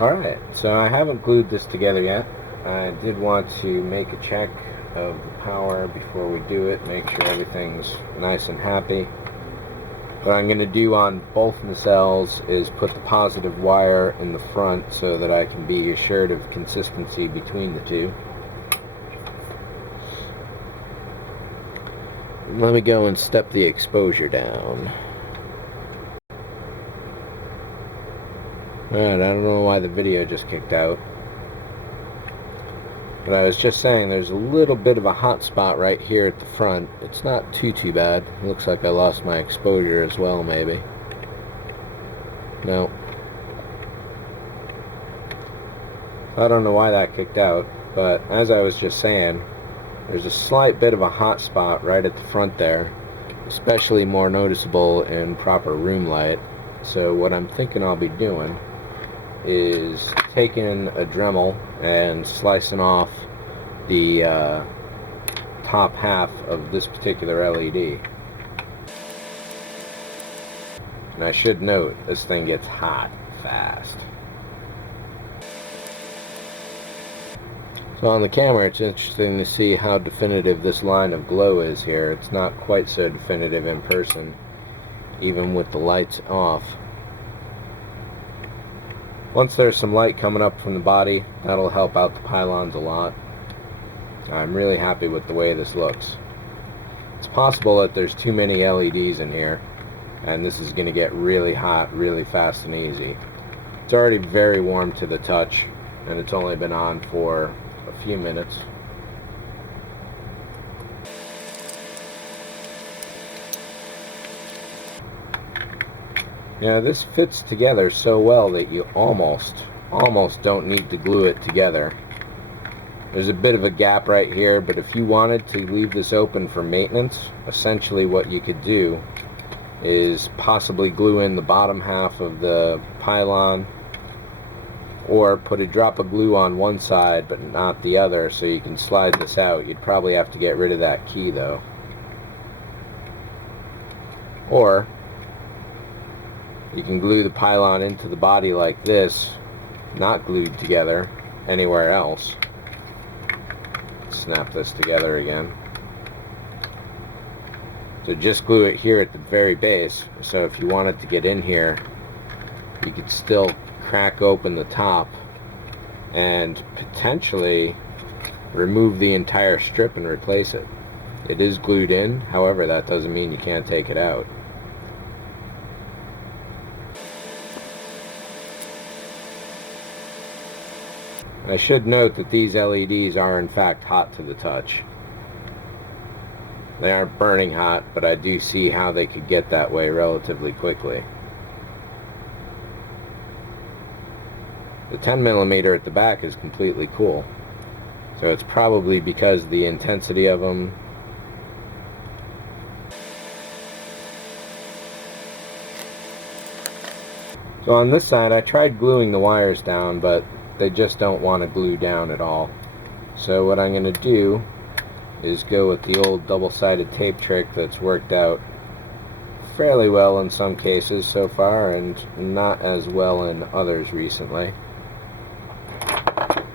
Alright, so I haven't glued this together yet. I did want to make a check of the power before we do it, make sure everything's nice and happy. What I'm going to do on both nacelles is put the positive wire in the front so that I can be assured of consistency between the two. Let me go and step the exposure down. Alright, I don't know why the video just kicked out. But I was just saying there's a little bit of a hot spot right here at the front. It's not too bad. It looks like I lost my exposure as well, maybe. No. I don't know why that kicked out, but as I was just saying, there's a slight bit of a hot spot right at the front there, especially more noticeable in proper room light. So what I'm thinking I'll be doing is taking a Dremel and slicing off the top half of this particular LED. And I should note, this thing gets hot fast. So on the camera, it's interesting to see how definitive this line of glow is here. It's not quite so definitive in person, even with the lights off. Once there's some light coming up from the body, that'll help out the pylons a lot. I'm really happy with the way this looks. It's possible that there's too many LEDs in here, and this is going to get really hot really fast and easy. It's already very warm to the touch, and it's only been on for a few minutes. Yeah, this fits together so well that you almost don't need to glue it together. There's a bit of a gap right here, but if you wanted to leave this open for maintenance, essentially what you could do is possibly glue in the bottom half of the pylon, or put a drop of glue on one side but not the other so you can slide this out. You'd probably have to get rid of that key though. Or you can glue the pylon into the body like this, not glued together anywhere else. Snap this together again. So just glue it here at the very base, so if you wanted to get in here, you could still crack open the top and potentially remove the entire strip and replace it. It is glued in, however, that doesn't mean you can't take it out. I should note that these LEDs are in fact hot to the touch. They aren't burning hot, but I do see how they could get that way relatively quickly. The 10mm at the back is completely cool, so it's probably because of the intensity of them. So on this side I tried gluing the wires down, but they just don't want to glue down at all. So what I'm going to do is go with the old double-sided tape trick that's worked out fairly well in some cases so far and not as well in others recently.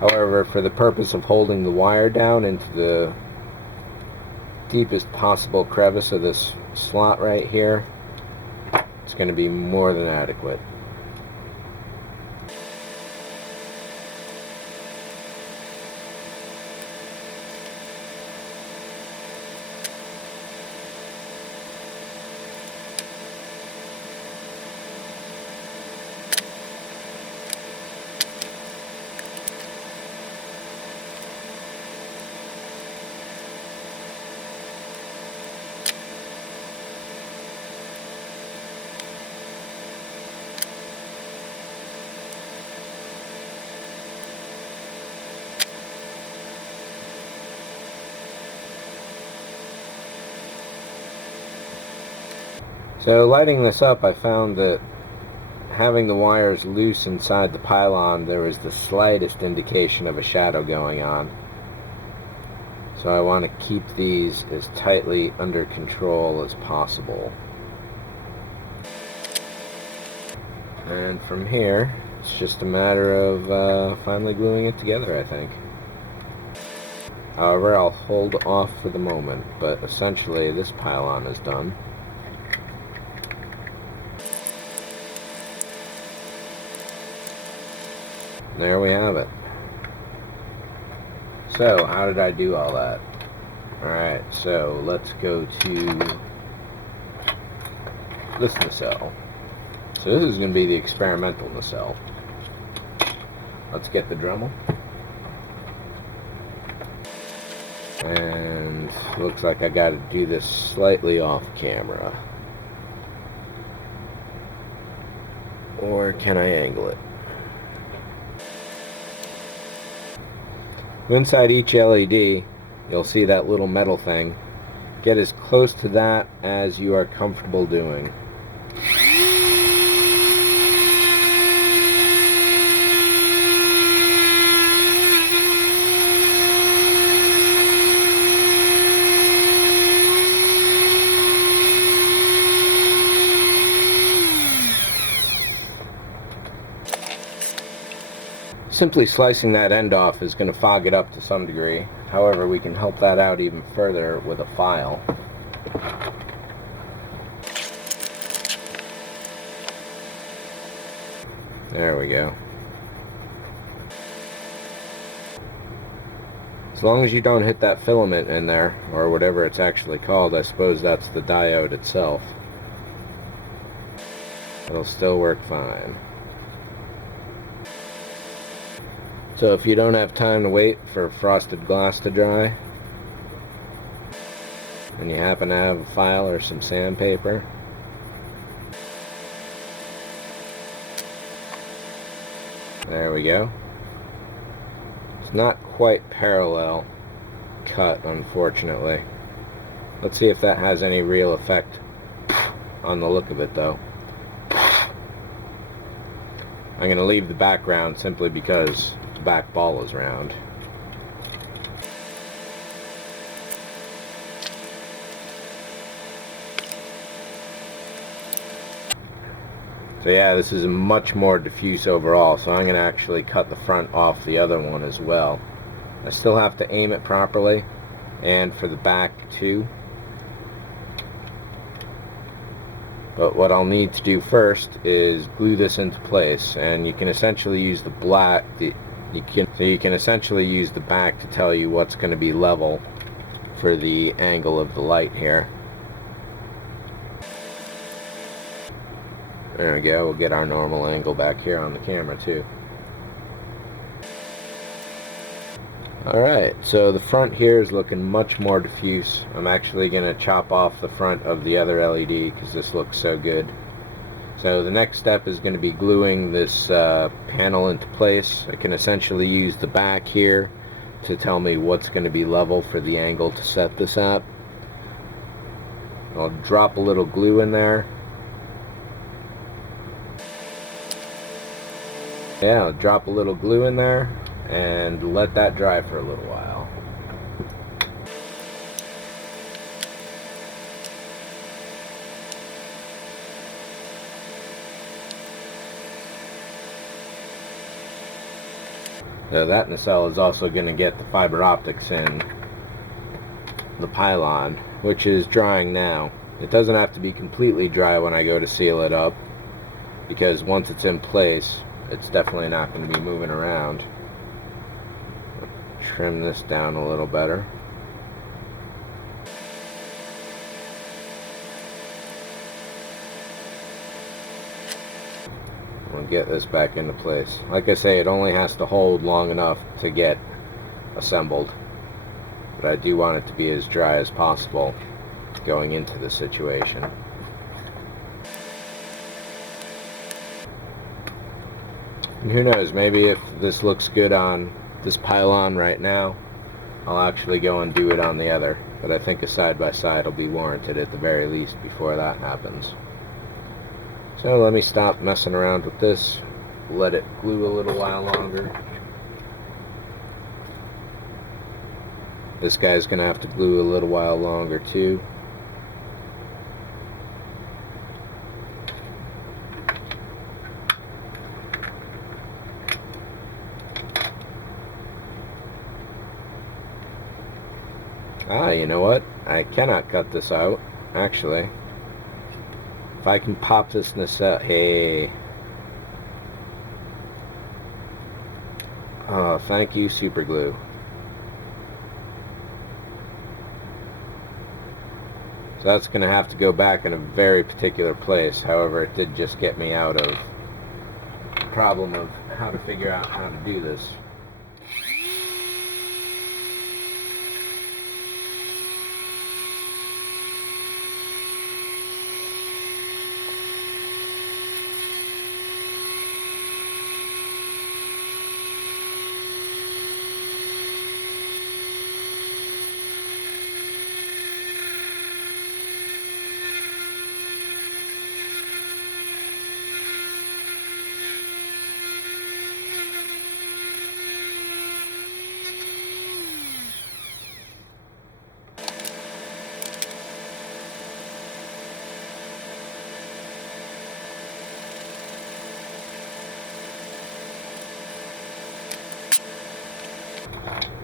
However, for the purpose of holding the wire down into the deepest possible crevice of this slot right here, it's going to be more than adequate. So lighting this up, I found that having the wires loose inside the pylon, there was the slightest indication of a shadow going on. So I want to keep these as tightly under control as possible. And from here, It's just a matter of finally gluing it together, I think. However, I'll hold off for the moment, but essentially this pylon is done. There we have it. So, how did I do all that? Alright, so let's go to this nacelle. So this is going to be the experimental nacelle. Let's get the Dremel. And looks like I got to do this slightly off camera. Or can I angle it? Inside each LED, you'll see that little metal thing. Get as close to that as you are comfortable doing. Simply slicing that end off is going to fog it up to some degree. However, we can help that out even further with a file. There we go. As long as you don't hit that filament in there, or whatever it's actually called, I suppose that's the diode itself, it'll still work fine. So if you don't have time to wait for frosted glass to dry, and you happen to have a file or some sandpaper, there we go. It's not quite parallel cut, unfortunately. Let's see if that has any real effect on the look of it, though. I'm going to leave the background simply because the back ball is round. So yeah, this is much more diffuse overall, so I'm going to actually cut the front off the other one as well. I still have to aim it properly, and for the back too. But what I'll need to do first is glue this into place, and you can essentially use the black, you can essentially use the back to tell you what's going to be level for the angle of the light here. There we go, we'll get our normal angle back here on the camera too. Alright, so the front here is looking much more diffuse. I'm actually going to chop off the front of the other LED because this looks so good. So the next step is going to be gluing this panel into place. I can essentially use the back here to tell me what's going to be level for the angle to set this at. I'll drop a little glue in there. Yeah, I'll drop a little glue in there and let that dry for a little while. So that nacelle is also going to get the fiber optics in the pylon, which is drying now. It doesn't have to be completely dry when I go to seal it up, because once it's in place, it's definitely not going to be moving around. Trim this down a little better. We'll get this back into place. Like I say, it only has to hold long enough to get assembled, but I do want it to be as dry as possible going into the situation. And who knows, maybe if this looks good on this pylon right now, I'll actually go and do it on the other. But I think a side-by-side will be warranted at the very least before that happens. So let me stop messing around with this, let it glue a little while longer. This guy's going to have to glue a little while longer too. Ah, you know what? I cannot cut this out, actually. If I can pop this nacelle... Hey. Oh, thank you, super glue. So that's going to have to go back in a very particular place. However, it did just get me out of the problem of how to figure out how to do this.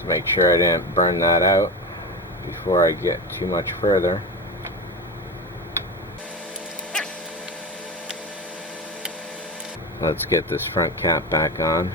To make sure I didn't burn that out before I get too much further. Let's get this front cap back on.